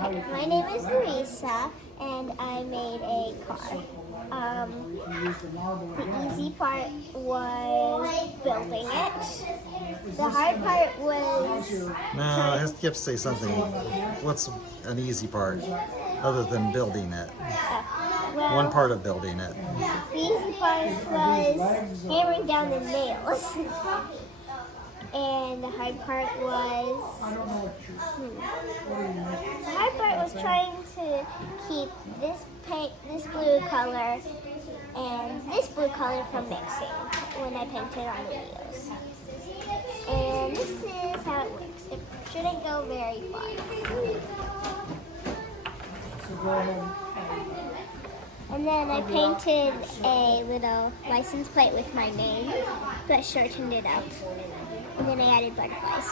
Okay, my name is Louisa, and I made a car. The easy part was building it. The hard part was No, you have to say something. What's an easy part other than building it? One well, part of building it. the easy part was hammering down the nails. And the hard part was the hard part was trying to keep this blue color and this blue color from mixing when I painted on the wheels. And this is how it works. It shouldn't go very far. And then I painted a little license plate with my name, but shortened it up. And then I added butterflies.